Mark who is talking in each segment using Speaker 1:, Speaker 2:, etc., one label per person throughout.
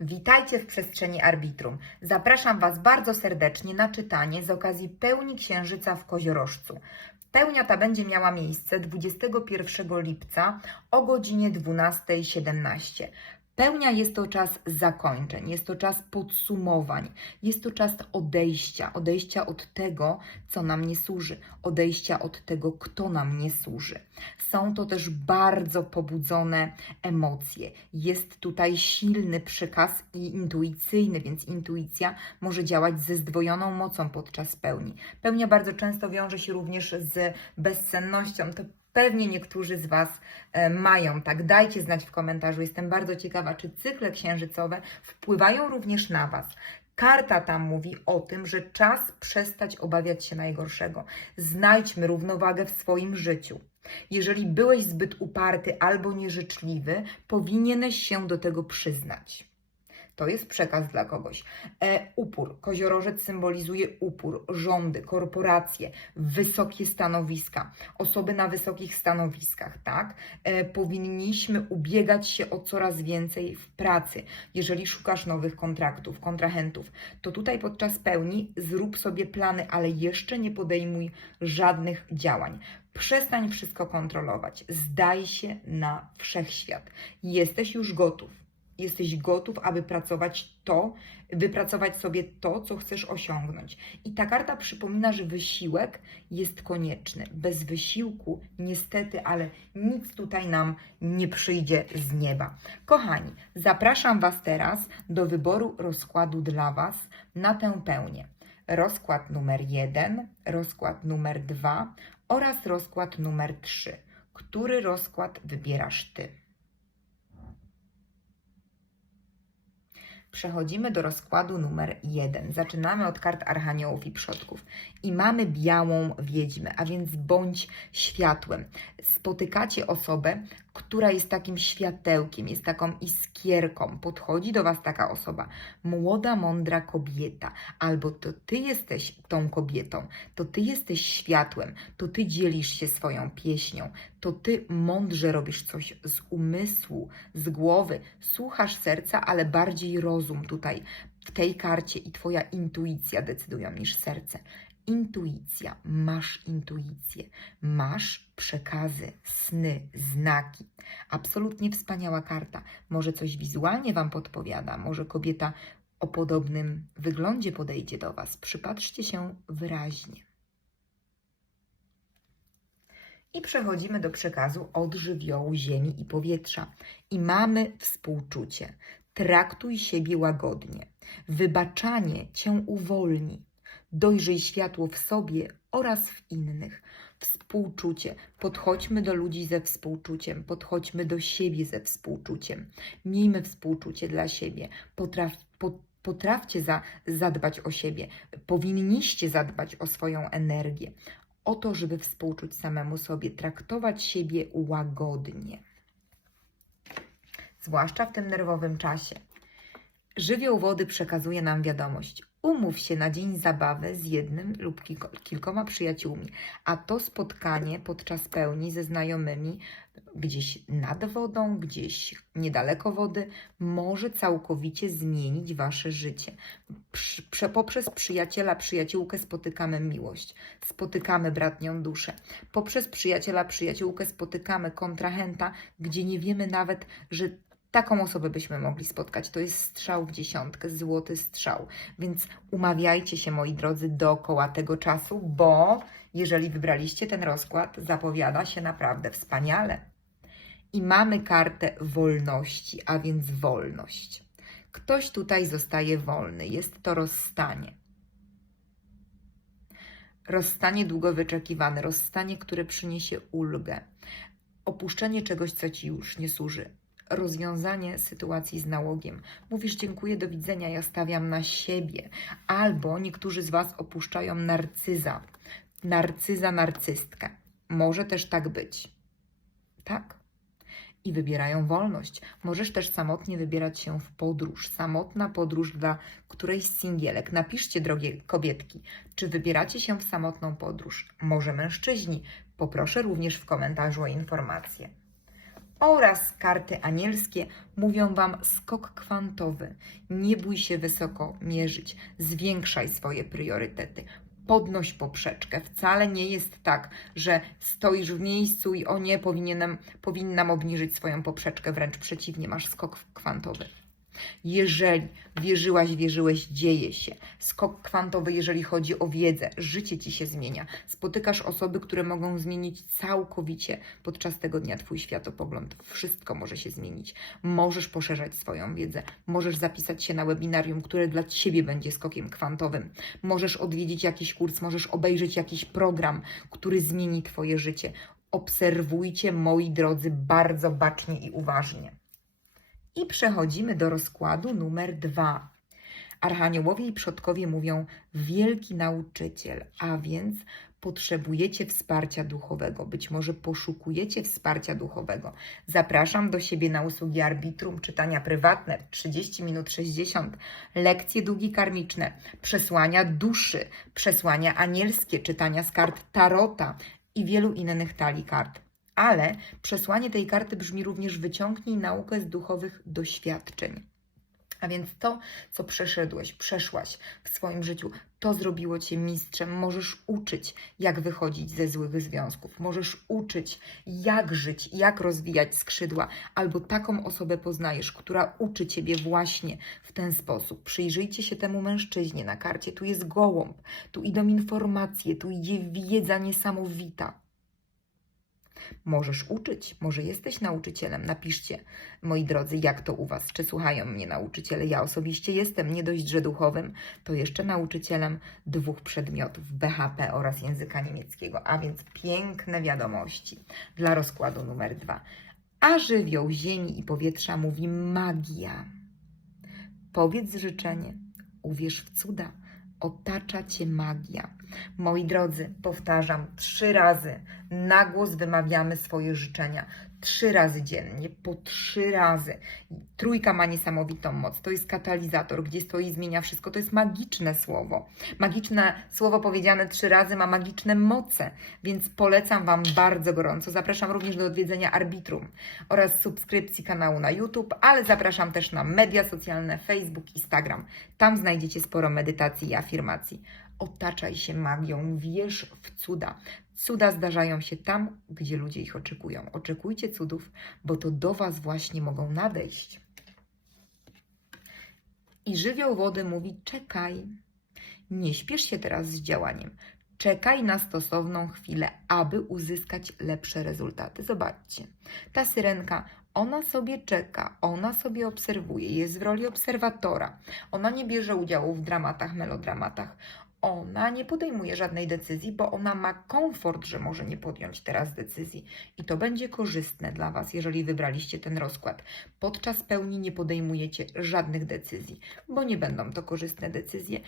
Speaker 1: Witajcie w przestrzeni arbitrum. Zapraszam Was bardzo serdecznie na czytanie z okazji pełni księżyca w Koziorożcu. Pełnia ta będzie miała miejsce 21 lipca o godzinie 12.17. Pełnia jest to czas zakończeń, jest to czas podsumowań, jest to czas odejścia, odejścia od tego, co nam nie służy, odejścia od tego, kto nam nie służy. Są to też bardzo pobudzone emocje. Jest tutaj silny przekaz i intuicyjny, więc intuicja może działać ze zdwojoną mocą podczas pełni. Pełnia bardzo często wiąże się również z bezsennością. To pewnie niektórzy z Was e, mają, tak? Dajcie znać w komentarzu. Jestem bardzo ciekawa, czy cykle księżycowe wpływają również na Was. Karta tam mówi o tym, że czas przestać obawiać się najgorszego. Znajdźmy równowagę w swoim życiu. Jeżeli byłeś zbyt uparty albo nieżyczliwy, powinieneś się do tego przyznać. To jest przekaz dla kogoś. E, upór. Koziorożec symbolizuje upór, rządy, korporacje, wysokie stanowiska, osoby na wysokich stanowiskach, tak? E, powinniśmy ubiegać się o coraz więcej w pracy. Jeżeli szukasz nowych kontraktów, kontrahentów, to tutaj podczas pełni zrób sobie plany, ale jeszcze nie podejmuj żadnych działań. Przestań wszystko kontrolować. Zdaj się na wszechświat. Jesteś już gotów jesteś gotów, aby pracować to, wypracować sobie to, co chcesz osiągnąć. I ta karta przypomina, że wysiłek jest konieczny. Bez wysiłku, niestety, ale nic tutaj nam nie przyjdzie z nieba. Kochani, zapraszam Was teraz do wyboru rozkładu dla Was na tę pełnię. Rozkład numer 1, rozkład numer 2 oraz rozkład numer 3. Który rozkład wybierasz Ty? Przechodzimy do rozkładu numer 1. Zaczynamy od kart Archaniołów i Przodków. I mamy białą wiedźmę, a więc bądź światłem. Spotykacie osobę, która jest takim światełkiem, jest taką iskierką. Podchodzi do Was taka osoba, młoda, mądra kobieta, albo to Ty jesteś tą kobietą, to Ty jesteś światłem, to Ty dzielisz się swoją pieśnią, to Ty mądrze robisz coś z umysłu, z głowy, słuchasz serca, ale bardziej rozum tutaj w tej karcie i Twoja intuicja decydują niż serce. Intuicja, masz intuicję, masz przekazy, sny, znaki. Absolutnie wspaniała karta. Może coś wizualnie Wam podpowiada, może kobieta o podobnym wyglądzie podejdzie do Was. Przypatrzcie się wyraźnie. I przechodzimy do przekazu od żywiołu ziemi i powietrza. I mamy współczucie. Traktuj siebie łagodnie. Wybaczanie cię uwolni. Dojrzyj światło w sobie oraz w innych. Współczucie. Podchodźmy do ludzi ze współczuciem, podchodźmy do siebie ze współczuciem. Miejmy współczucie dla siebie. Potraf, po, potrafcie za, zadbać o siebie. Powinniście zadbać o swoją energię. O to, żeby współczuć samemu sobie, traktować siebie łagodnie. Zwłaszcza w tym nerwowym czasie. Żywioł wody przekazuje nam wiadomość. Umów się na dzień zabawy z jednym lub kilko- kilkoma przyjaciółmi, a to spotkanie podczas pełni ze znajomymi gdzieś nad wodą, gdzieś niedaleko wody może całkowicie zmienić wasze życie. Prze, poprzez przyjaciela, przyjaciółkę spotykamy miłość, spotykamy bratnią duszę. Poprzez przyjaciela, przyjaciółkę spotykamy kontrahenta, gdzie nie wiemy nawet, że taką osobę byśmy mogli spotkać. To jest strzał w dziesiątkę, złoty strzał. Więc umawiajcie się, moi drodzy, dookoła tego czasu, bo jeżeli wybraliście ten rozkład, zapowiada się naprawdę wspaniale. I mamy kartę wolności, a więc wolność. Ktoś tutaj zostaje wolny, jest to rozstanie. Rozstanie długo wyczekiwane, rozstanie, które przyniesie ulgę, opuszczenie czegoś, co ci już nie służy, rozwiązanie sytuacji z nałogiem. Mówisz dziękuję, do widzenia, ja stawiam na siebie. Albo niektórzy z Was opuszczają narcyza, narcyza, narcystkę. Może też tak być. Tak. I wybierają wolność. Możesz też samotnie wybierać się w podróż. Samotna podróż dla którejś z singielek. Napiszcie, drogie kobietki, czy wybieracie się w samotną podróż. Może mężczyźni. Poproszę również w komentarzu o informację. Oraz karty anielskie mówią Wam skok kwantowy. Nie bój się wysoko mierzyć, zwiększaj swoje priorytety. Podnoś poprzeczkę. Wcale nie jest tak, że stoisz w miejscu i o nie, powinienem, powinnam obniżyć swoją poprzeczkę, wręcz przeciwnie, masz skok kwantowy. Jeżeli wierzyłaś, wierzyłeś, dzieje się. Skok kwantowy, jeżeli chodzi o wiedzę, życie ci się zmienia. Spotykasz osoby, które mogą zmienić całkowicie podczas tego dnia Twój światopogląd. Wszystko może się zmienić. Możesz poszerzać swoją wiedzę, możesz zapisać się na webinarium, które dla Ciebie będzie skokiem kwantowym. Możesz odwiedzić jakiś kurs, możesz obejrzeć jakiś program, który zmieni Twoje życie. Obserwujcie, moi drodzy, bardzo bacznie i uważnie. I przechodzimy do rozkładu numer dwa. Archaniołowie i przodkowie mówią wielki nauczyciel, a więc potrzebujecie wsparcia duchowego, być może poszukujecie wsparcia duchowego. Zapraszam do siebie na usługi arbitrum, czytania prywatne 30 minut 60, lekcje długi karmiczne, przesłania duszy, przesłania anielskie, czytania z kart tarota i wielu innych talii kart. Ale przesłanie tej karty brzmi również wyciągnij naukę z duchowych doświadczeń. A więc to, co przeszedłeś, przeszłaś w swoim życiu, to zrobiło cię mistrzem. Możesz uczyć, jak wychodzić ze złych związków, możesz uczyć, jak żyć, jak rozwijać skrzydła, albo taką osobę poznajesz, która uczy ciebie właśnie w ten sposób. Przyjrzyjcie się temu mężczyźnie na karcie. Tu jest gołąb, tu idą informacje, tu idzie wiedza niesamowita. Możesz uczyć, może jesteś nauczycielem. Napiszcie, moi drodzy, jak to u Was, czy słuchają mnie nauczyciele. Ja osobiście jestem nie dość, że duchowym, to jeszcze nauczycielem dwóch przedmiotów BHP oraz języka niemieckiego, a więc piękne wiadomości dla rozkładu numer dwa. A żywioł ziemi i powietrza mówi magia. Powiedz życzenie, uwierz w cuda, otacza Cię magia. Moi drodzy, powtarzam trzy razy, na głos wymawiamy swoje życzenia. Trzy razy dziennie, po trzy razy. Trójka ma niesamowitą moc. To jest katalizator, gdzie stoi, zmienia wszystko. To jest magiczne słowo. Magiczne słowo powiedziane trzy razy ma magiczne moce, więc polecam Wam bardzo gorąco. Zapraszam również do odwiedzenia Arbitrum oraz subskrypcji kanału na YouTube, ale zapraszam też na media socjalne, Facebook, Instagram. Tam znajdziecie sporo medytacji i afirmacji. Otaczaj się magią, wierz w cuda. Cuda zdarzają się tam, gdzie ludzie ich oczekują. Oczekujcie cudów, bo to do Was właśnie mogą nadejść. I żywioł wody mówi: czekaj. Nie śpiesz się teraz z działaniem. Czekaj na stosowną chwilę, aby uzyskać lepsze rezultaty. Zobaczcie, ta syrenka, ona sobie czeka, ona sobie obserwuje, jest w roli obserwatora. Ona nie bierze udziału w dramatach, melodramatach ona nie podejmuje żadnej decyzji, bo ona ma komfort, że może nie podjąć teraz decyzji. I to będzie korzystne dla Was, jeżeli wybraliście ten rozkład. Podczas pełni nie podejmujecie żadnych decyzji, bo nie będą to korzystne decyzje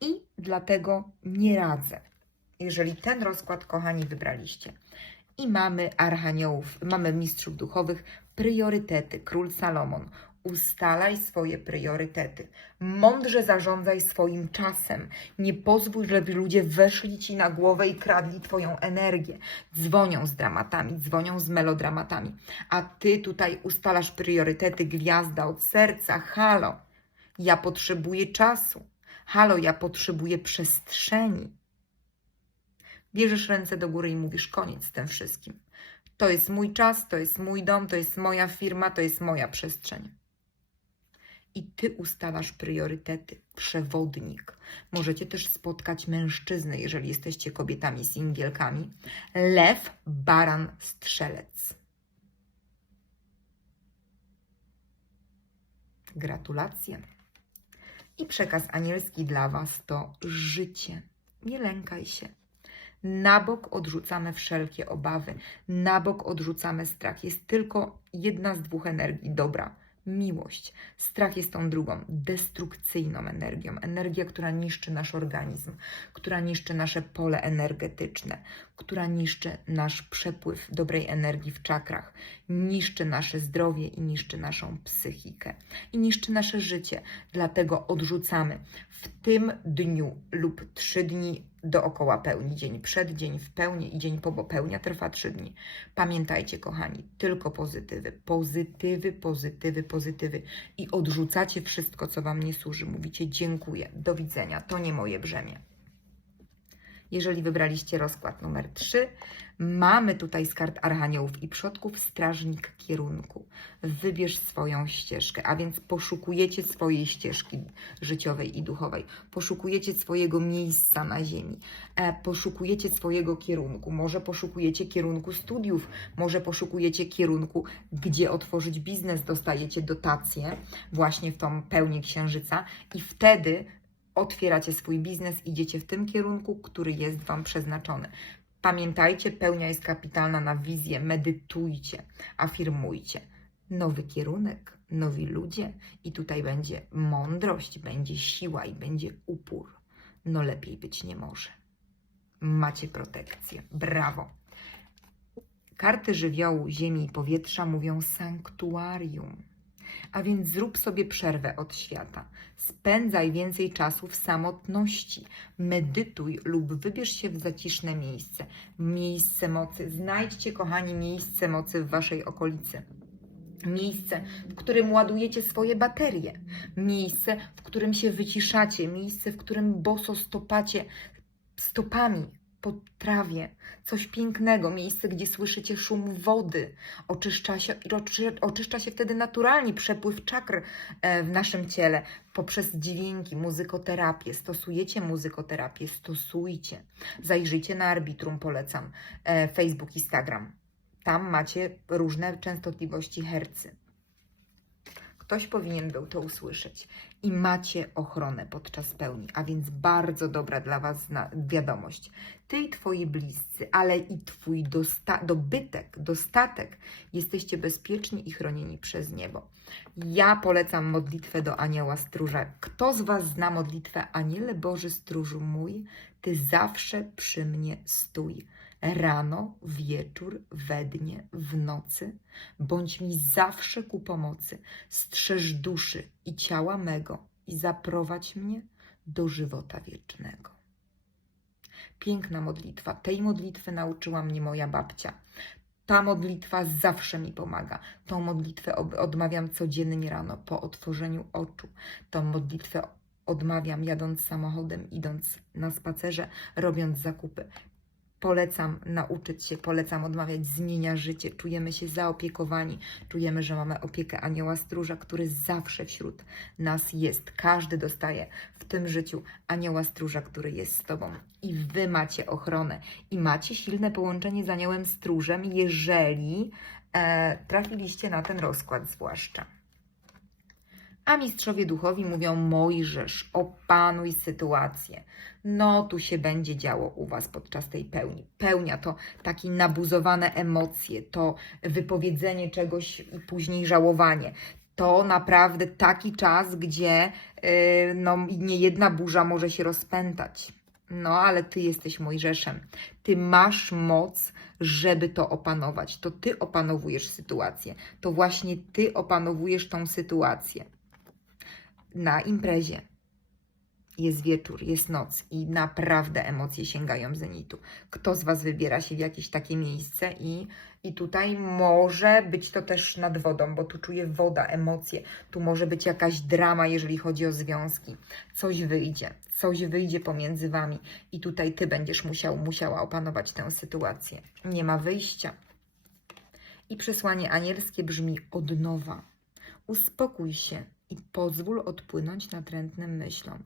Speaker 1: i dlatego nie radzę. Jeżeli ten rozkład, kochani, wybraliście. I mamy archaniołów, mamy mistrzów duchowych, priorytety, król Salomon, Ustalaj swoje priorytety. Mądrze zarządzaj swoim czasem. Nie pozwól, żeby ludzie weszli ci na głowę i kradli twoją energię. Dzwonią z dramatami, dzwonią z melodramatami. A ty tutaj ustalasz priorytety, gwiazda od serca. Halo, ja potrzebuję czasu. Halo, ja potrzebuję przestrzeni. Bierzesz ręce do góry i mówisz koniec z tym wszystkim. To jest mój czas, to jest mój dom, to jest moja firma, to jest moja przestrzeń i ty ustalasz priorytety. Przewodnik. Możecie też spotkać mężczyznę, jeżeli jesteście kobietami singielkami. Lew, baran, strzelec. Gratulacje. I przekaz anielski dla Was to życie. Nie lękaj się. Na bok odrzucamy wszelkie obawy, na bok odrzucamy strach. Jest tylko jedna z dwóch energii dobra miłość. Strach jest tą drugą, destrukcyjną energią. Energia, która niszczy nasz organizm, która niszczy nasze pole energetyczne, która niszczy nasz przepływ dobrej energii w czakrach, niszczy nasze zdrowie i niszczy naszą psychikę i niszczy nasze życie. Dlatego odrzucamy w tym dniu lub trzy dni dookoła pełni, dzień przed, dzień w pełni i dzień po, bo pełnia trwa trzy dni. Pamiętajcie, kochani, tylko pozytywy, pozytywy, pozytywy, pozytywy i odrzucacie wszystko, co Wam nie służy. Mówicie dziękuję, do widzenia, to nie moje brzemię. Jeżeli wybraliście rozkład numer 3, mamy tutaj z kart Archaniołów i Przodków strażnik kierunku. Wybierz swoją ścieżkę, a więc poszukujecie swojej ścieżki życiowej i duchowej, poszukujecie swojego miejsca na ziemi, e, poszukujecie swojego kierunku, może poszukujecie kierunku studiów, może poszukujecie kierunku, gdzie otworzyć biznes, dostajecie dotacje właśnie w tą pełnię księżyca i wtedy otwieracie swój biznes, idziecie w tym kierunku, który jest Wam przeznaczony. Pamiętajcie, pełnia jest kapitalna na wizję, medytujcie, afirmujcie. Nowy kierunek, nowi ludzie i tutaj będzie mądrość, będzie siła i będzie upór. No lepiej być nie może. Macie protekcję. Brawo. Karty żywiołu ziemi i powietrza mówią sanktuarium. A więc zrób sobie przerwę od świata. Spędzaj więcej czasu w samotności. Medytuj lub wybierz się w zaciszne miejsce. Miejsce mocy. Znajdźcie, kochani, miejsce mocy w waszej okolicy. Miejsce, w którym ładujecie swoje baterie. Miejsce, w którym się wyciszacie. Miejsce, w którym boso stopacie stopami po trawie. Coś pięknego. Miejsce, gdzie słyszycie szum wody. Oczyszcza się, oczy- oczyszcza się wtedy naturalnie przepływ czakr e, w naszym ciele poprzez dźwięki, muzykoterapię. Stosujecie muzykoterapię, stosujcie. Zajrzyjcie na Arbitrum, polecam. E, Facebook, Instagram. Tam macie różne częstotliwości hercy. Ktoś powinien był to usłyszeć. I macie ochronę podczas pełni, a więc bardzo dobra dla Was wiadomość. Ty i Twoi bliscy, ale i Twój dosta- dobytek, dostatek, jesteście bezpieczni i chronieni przez niebo. Ja polecam modlitwę do Anioła Stróża. Kto z Was zna modlitwę Aniele Boży Stróżu mój, Ty zawsze przy mnie stój. Rano, wieczór, we dnie, w nocy, bądź mi zawsze ku pomocy. Strzeż duszy i ciała mego i zaprowadź mnie do żywota wiecznego. Piękna modlitwa. Tej modlitwy nauczyła mnie moja babcia. Ta modlitwa zawsze mi pomaga. Tą modlitwę odmawiam codziennie rano po otworzeniu oczu. Tą modlitwę odmawiam jadąc samochodem, idąc na spacerze, robiąc zakupy. Polecam nauczyć się, polecam odmawiać, zmienia życie. Czujemy się zaopiekowani, czujemy, że mamy opiekę anioła stróża, który zawsze wśród nas jest. Każdy dostaje w tym życiu anioła stróża, który jest z Tobą. I Wy macie ochronę i macie silne połączenie z aniołem stróżem, jeżeli e, trafiliście na ten rozkład zwłaszcza. A mistrzowie duchowi mówią: Mojżesz, opanuj sytuację. No, tu się będzie działo u Was podczas tej pełni. Pełnia to takie nabuzowane emocje, to wypowiedzenie czegoś później żałowanie. To naprawdę taki czas, gdzie yy, no, nie jedna burza może się rozpętać. No, ale Ty jesteś Mojżeszem. Ty masz moc, żeby to opanować. To Ty opanowujesz sytuację. To właśnie Ty opanowujesz tą sytuację na imprezie. Jest wieczór, jest noc i naprawdę emocje sięgają zenitu. Kto z Was wybiera się w jakieś takie miejsce i, i tutaj może być to też nad wodą, bo tu czuję woda, emocje. Tu może być jakaś drama, jeżeli chodzi o związki. Coś wyjdzie, coś wyjdzie pomiędzy Wami i tutaj Ty będziesz musiał, musiała opanować tę sytuację. Nie ma wyjścia. I przesłanie anielskie brzmi od nowa. Uspokój się i pozwól odpłynąć natrętnym myślom.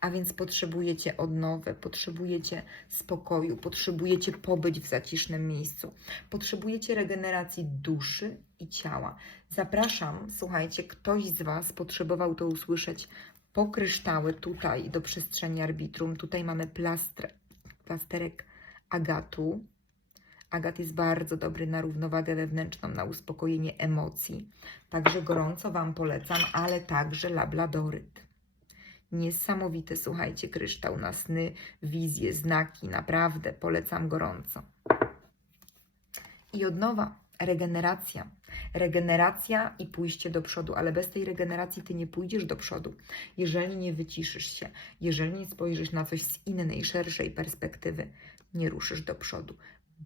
Speaker 1: A więc potrzebujecie odnowy, potrzebujecie spokoju, potrzebujecie pobyć w zacisznym miejscu, potrzebujecie regeneracji duszy i ciała. Zapraszam, słuchajcie, ktoś z Was potrzebował to usłyszeć po kryształy tutaj do przestrzeni arbitrum. Tutaj mamy plastr, plasterek agatu. Agat jest bardzo dobry na równowagę wewnętrzną, na uspokojenie emocji. Także gorąco Wam polecam, ale także labladoryt. Niesamowity, słuchajcie, kryształ na sny, wizje, znaki, naprawdę polecam gorąco. I od nowa, regeneracja. Regeneracja i pójście do przodu, ale bez tej regeneracji ty nie pójdziesz do przodu. Jeżeli nie wyciszysz się, jeżeli nie spojrzysz na coś z innej, szerszej perspektywy, nie ruszysz do przodu.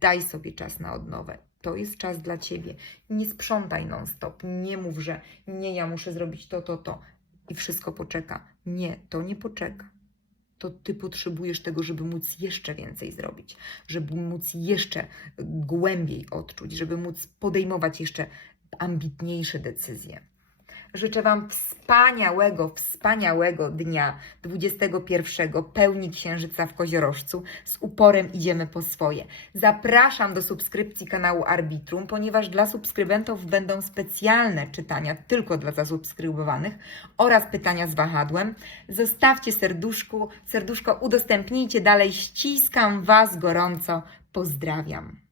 Speaker 1: Daj sobie czas na odnowę. To jest czas dla ciebie. Nie sprzątaj non-stop. Nie mów, że nie, ja muszę zrobić to, to, to i wszystko poczeka. Nie, to nie poczeka. To ty potrzebujesz tego, żeby móc jeszcze więcej zrobić, żeby móc jeszcze głębiej odczuć, żeby móc podejmować jeszcze ambitniejsze decyzje. Życzę Wam wspaniałego, wspaniałego dnia 21 pełni księżyca w Koziorożcu. Z uporem idziemy po swoje. Zapraszam do subskrypcji kanału Arbitrum, ponieważ dla subskrybentów będą specjalne czytania tylko dla zasubskrybowanych oraz pytania z wahadłem. Zostawcie serduszku, serduszko, udostępnijcie dalej. Ściskam Was gorąco. Pozdrawiam.